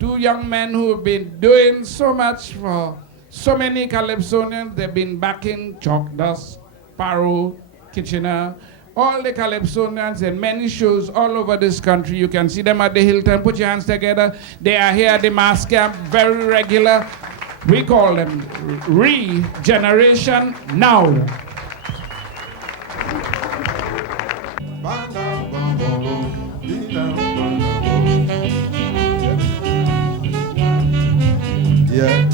Two young men who have been doing so much for so many Calypsonians. They've been backing Chalk Dust, Paro, Kitchener, all the Calypsonians in many shows all over this country. You can see them at the Hilton. Put your hands together. They are here at the mass camp, very regular. We call them Regeneration Now. Yeah.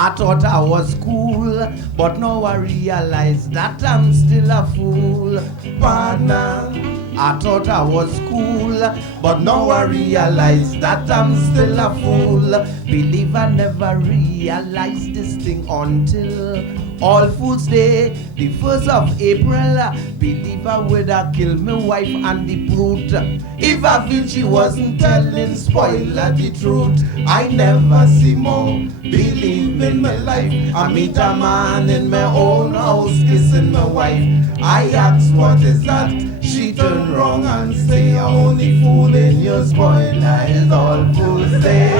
I thought I was cool, but now I realize that I'm still a fool, partner. I thought I was cool, but now I realize that I'm still a fool. Believe I never realized this thing until All Fools Day, the 1st of April. Believe I would have killed my wife and the brute if I feel she wasn't telling spoiler the truth. I never see more believe in my life. I meet a man in my own house kissing my wife. I ask what is that? She turn wrong and say, I only fool in your spoiler is All Fools Day.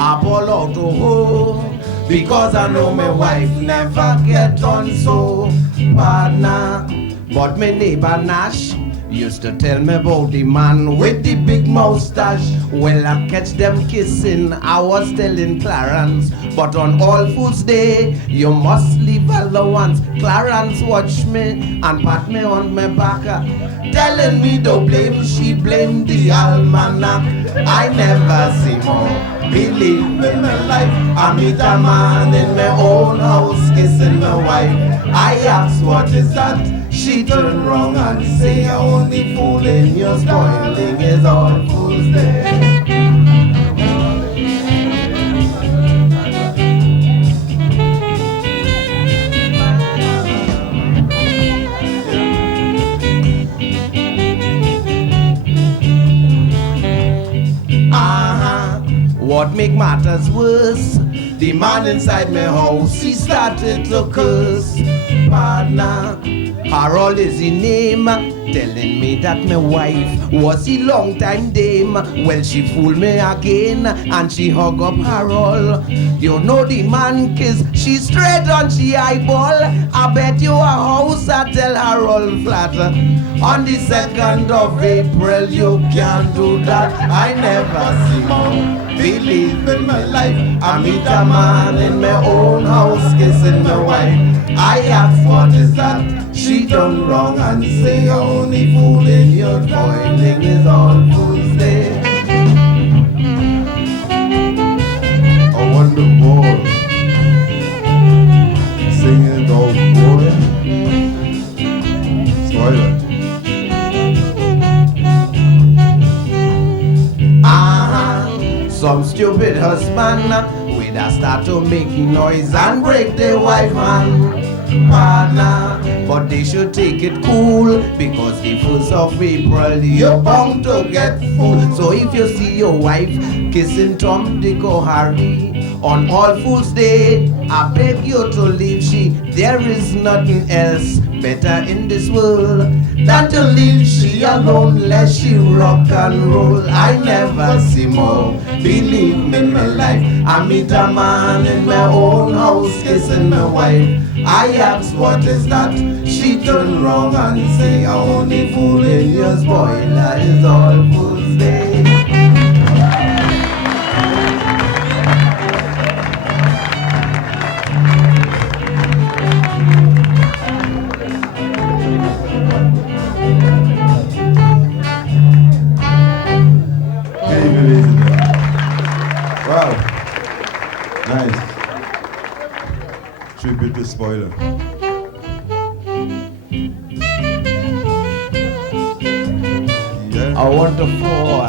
I pull out to home because I know my wife never get on so, partner. But my neighbor Nash used to tell me about the man with the big mustache. Well, I catch them kissing, I was telling Clarence. But on All Fools Day, you must leave allowance. Clarence watch me and pat me on my back, telling me don't blame, she blame the almanac. I never see more believe in my life. I meet a man in my own house kissing my wife. I ask what is that? She turn wrong and say, I only fool in your spoiling is All Fools Day. What make matters worse, the man inside my house, he started to curse, partner. Harold is the name, telling me that my wife was a long time dame. Well, she fooled me again and she hug up Harold. You know the man kiss, she straight on she eyeball. I bet you a house, I tell Harold flat. On the 2nd of April, you can't do that. I never see more believe in my life. I meet a man in my own house kissing my wife. I ask what is that? She done wrong and say, only fool in your spoiling is All Fools Day. I wonder more singing All Fools. Spoiler. Some stupid husband with a start to make noise and break their wife hand, partner. But they should take it cool because the 1st of April you're bound to get fooled. So if you see your wife kissing Tom, Dick or Harry on All Fools Day, I beg you to leave she. There is nothing else better in this world than to leave she alone, let she rock and roll. I never see more believe in my life. I meet a man in my own house kissing my wife. I ask what is that? She turn wrong and say, I only fool in your spoiler is All Fools Day. Wow, nice. Tribute to Spoiler. Yeah. I want to fall.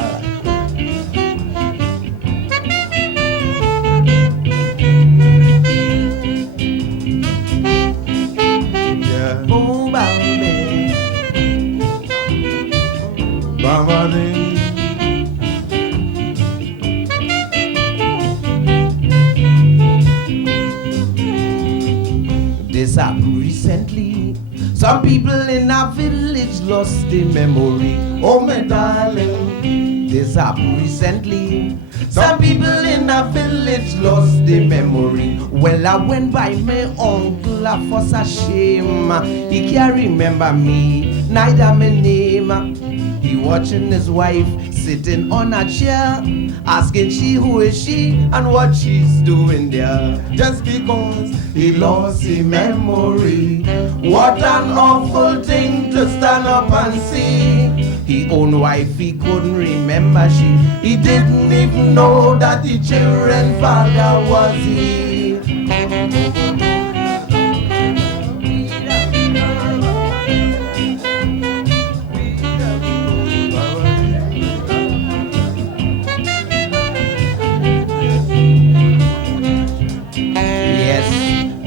recently. Some people in our village lost their memory. Oh, my darling, this happened recently. Some people in our village lost their memory. Well, I went by my uncle, I was ashamed. He can't remember me, neither my name. He watching his wife sitting on a chair, asking she who is she and what she's doing there. Just because he lost his memory. What an awful thing to stand up and see. His own wife he couldn't remember she. He didn't even know that the children's father was he.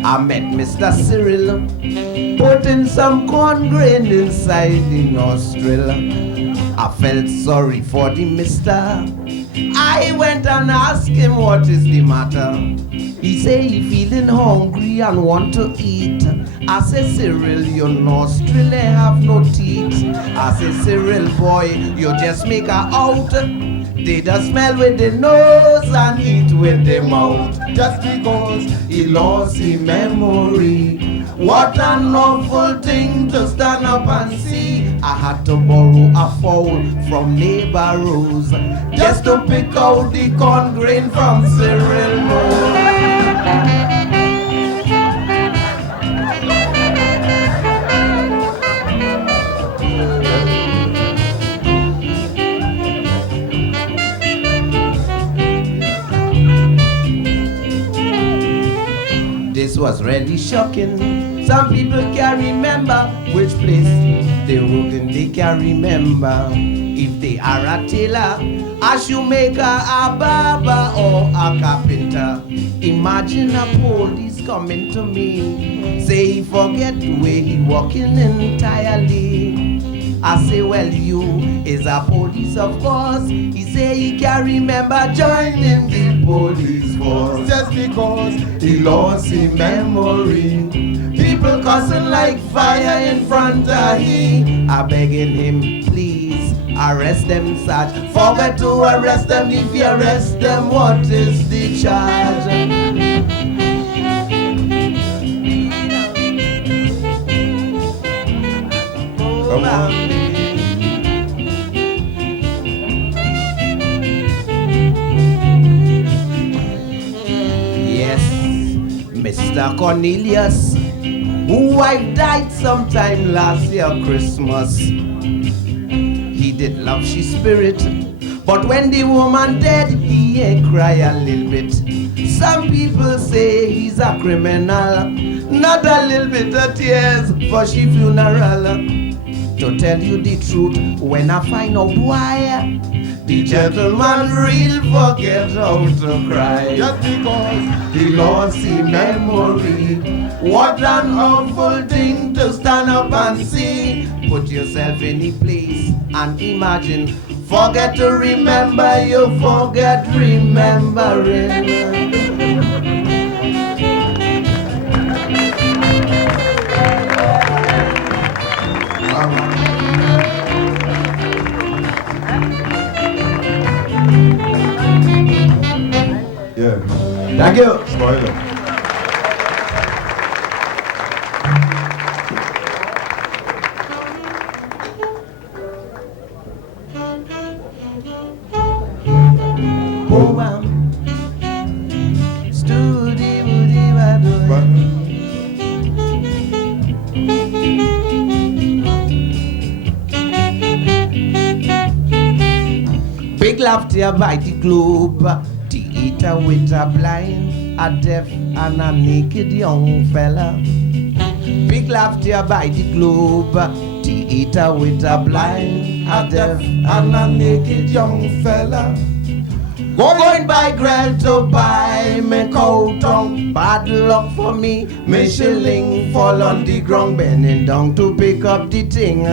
I met Mr. Cyril, putting some corn grain inside the nostril. I felt sorry for the mister. I went and asked him what is the matter. He say he feeling hungry and want to eat. I say, Cyril, your nostril they have no teeth. I say, Cyril, boy, you just make her out. They just smell with the nose and eat with the mouth. Just because he lost his memory. What an awful thing to stand up and see. I had to borrow a fowl from neighbor Rose just to pick out the corn grain from Cyril Moore. This was really shocking. Some people can't remember which place they rode in. They can't remember if they are a tailor, a shoemaker, a barber, or a carpenter. Imagine a police coming to me, say he forget where he walking entirely. I say, well, you is a police, of course. He say he can't remember joining the police force just because he lost his memory. People cussing like fire in front of him. I begging him, please arrest them, Sarge. Forget to arrest them. If you arrest them, what is the charge? Come on. Mr. Cornelius, whose wife died sometime last year Christmas. He did love she spirit, but when the woman dead, he ain't cry a little bit. Some people say he's a criminal, not a little bit of tears for she funeral. To tell you the truth, when I find out why, the gentleman real forget how to cry. Just because he lost his memory. What an awful thing to stand up and see. Put yourself in the place and imagine. Forget to remember, you forget remembering. Yeah. Thank you. Spoiler. Big laughter by the globe. Theater with a blind, a deaf, and a naked young fella. Big laughter by the globe. Theater with a blind, a deaf, and a naked young fella. Going by Grant to buy me coat tongue. Bad luck for me, me shilling fall on the ground, bending down to pick up the thing.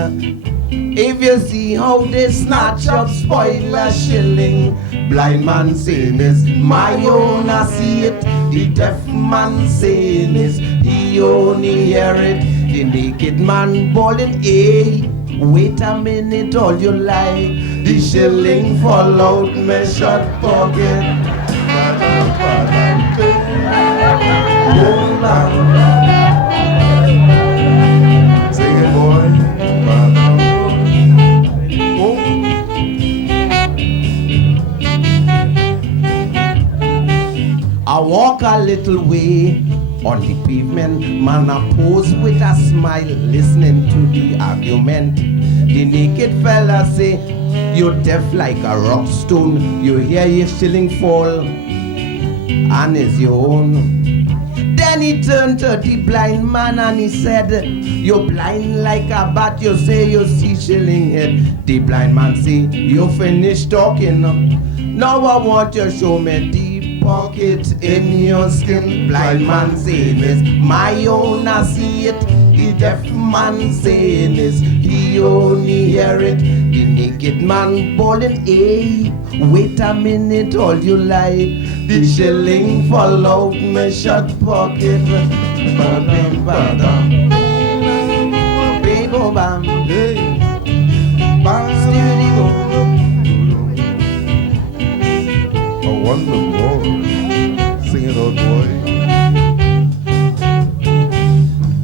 If you see how they snatch up, spoil a shilling. Blind man saying is my own, I see it. The deaf man saying is he only hear it. The naked man bawling, hey, wait a minute, all you like. The shilling fall out my short pocket. Hold on. Sing it, boy. I walk a little way on the pavement, man I pose with a smile, listening to the argument. The naked fella say, you're deaf like a rock stone, you hear your shilling fall, and it's your own. Then he turned to the blind man and he said, you're blind like a bat, you say you see shilling head. The blind man say, you finished talking, now I want you to show me the pocket in your skin. Blind man saying is my own, I see it. The deaf man saying is he only hear it. The naked man bawling, hey, wait a minute, all you like. The shilling fall out my short pocket. Ba-bam, ba-dam. Ba-bam, Wonderful. Sing it, old boy.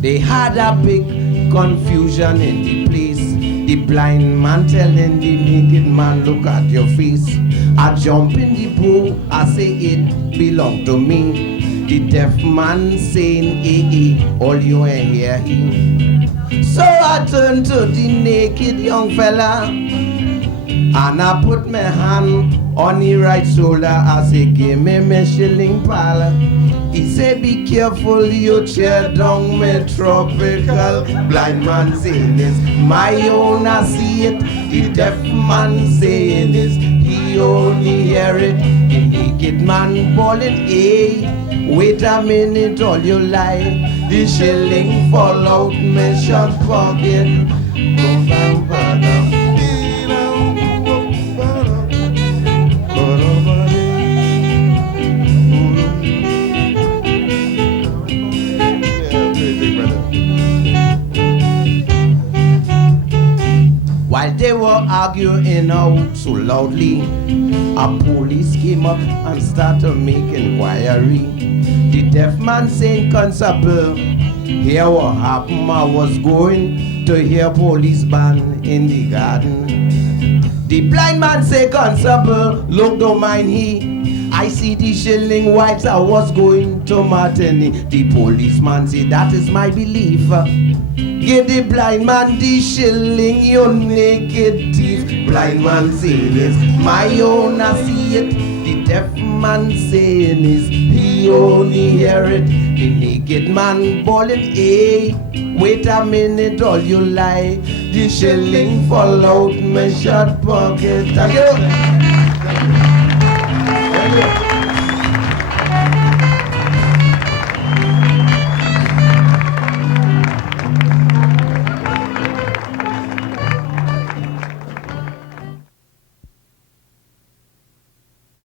They had a big confusion in the place. The blind man telling the naked man, look at your face. I jump in the pool, I say it belong to me. The deaf man saying, eh, all you ain't hear him. So I turn to the naked young fella and I put my hand on the right shoulder. I say, give me my shilling pal. He say, be careful, you tear down my tropical. Blind man saying this, my own, I see it. The deaf man saying this, he only hear it. The naked man bawling, hey, wait a minute, all you like. The shilling fall out my short pocket. While they were arguing out so loudly, a police came up and started to make inquiry. The deaf man saying, constable, here what happened, I was going to hear police band in the garden. The blind man say, constable, look, don't mind he. I see the shilling whites, I was going to Martini. The policeman say, that is my belief. Give the blind man the shilling, you naked thief. Blind man saying is my own, I see it. The deaf man saying is he only hear it. The naked man bawling, hey, wait a minute, all you like. The shilling fall out my short pocket. Thank you.